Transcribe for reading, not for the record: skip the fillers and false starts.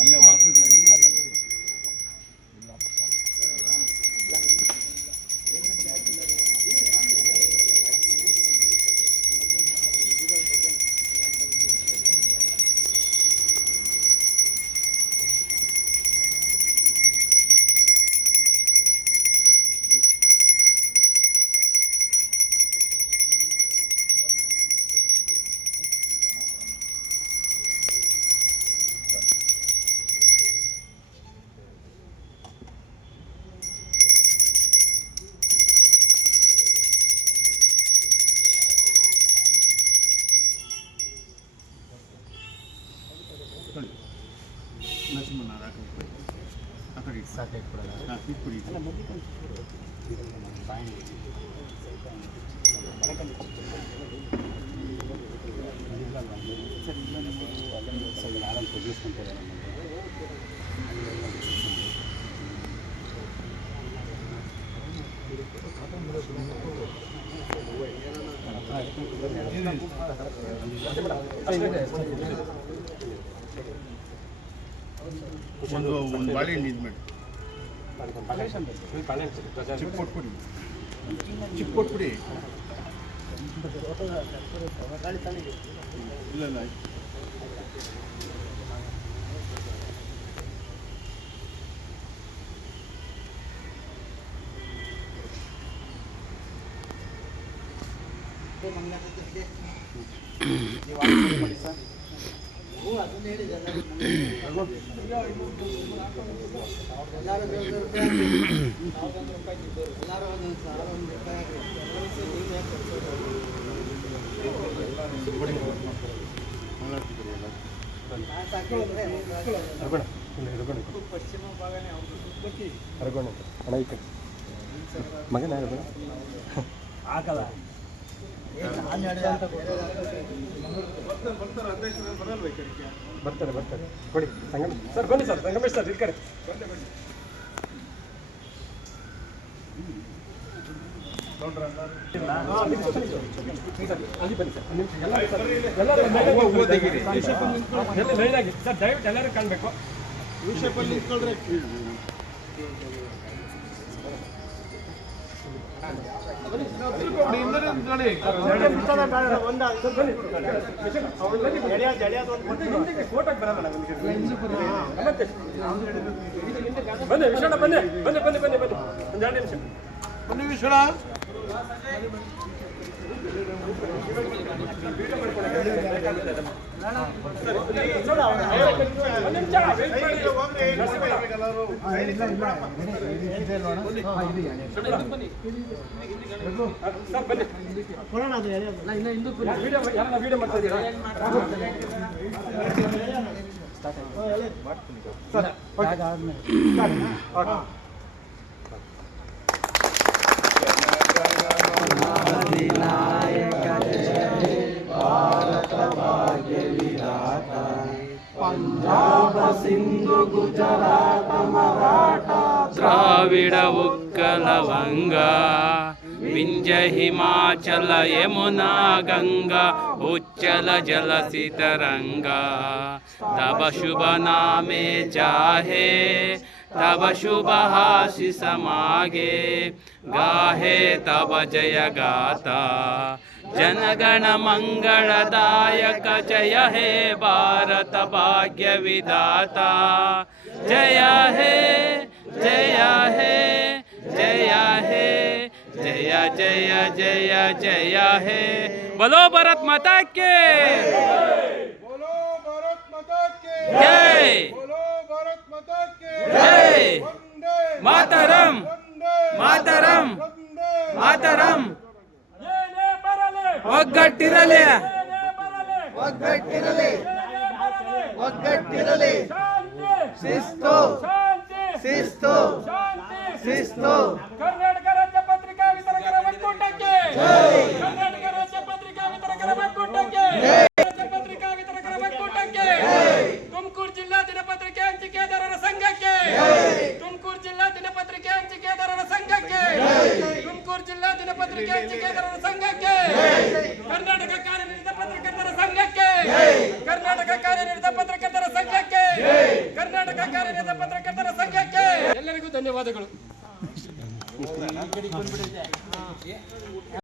ಅಲ್ಲೇ ವಾಸ ಒಂದು ಬಾಳೆಹಣ್ಣು ಇದು ಮಾಡಿ ಚಿಪ್ ಕೊಟ್ಬಿಡಿ ಇಲ್ಲ ಇಲ್ಲ ಮಗನ ಆಗಲ್ಲ ಬರ್ತಾರೆ ಕೊಡಿ ಸರ್ ಬನ್ನಿ ಸರ್ ಸಂಗಮೇಶ್ ಸರ್ ಇರ್ಕಡೆ ಸರ್ ದಯವಿಟ್ಟು ಎಲ್ಲರೂ ಕಾಣಬೇಕು ಬನ್ನಿ ವಿಶ್ವಣ್ಣ ಬನ್ನಿ ಒಂದು 2 ನಿಮಿಷ ಬನ್ನಿ ವಿಶ್ವಣ್ಣ ವಿಡಿಯೋ ಮಾಡ್ತಾ ಇದ್ದೀರಾ पंजाब सिंधु गुजरात मराठा द्राविड उत्कल वंगा विंध्य हिमाचल यमुना गंगा उच्चल जलसि तरंगा तब शुभ नामे जाहे तब शुभ आशीष मागे गाहे तब जय गाता जनगण मंगलदायक जय हे भारत भाग्य विधाता जय हे जय हे जय हे जय जय जय जय हे बोलो भारत माता के बोलो भारत माता के जय बोलो भारत माता के जय मातरम मातरम मातरम ಒಗ್ಗಟ್ಟಿರಲಿ ಒಗ್ಗಟ್ಟಿರಲಿ ಶಿಸ್ತು ಶಿಸ್ತು ಶಿಸ್ತು ಕರ್ನಾಟಕ ಪತ್ರಿಕೆ ಹಂಚಿಕೆದಾರರ ಸಂಘಕ್ಕೆ, ಕರ್ನಾಟಕ ಕಾರ್ಯನಿರತ ಪತ್ರಕರ್ತರ ಸಂಘಕ್ಕೆ, ಕರ್ನಾಟಕ ಕಾರ್ಯನಿರತ ಪತ್ರಕರ್ತರ ಸಂಘಕ್ಕೆ, ಕರ್ನಾಟಕ ಕಾರ್ಯನಿರತ ಪತ್ರಕರ್ತರ ಸಂಘಕ್ಕೆ ಎಲ್ಲರಿಗೂ ಧನ್ಯವಾದಗಳು.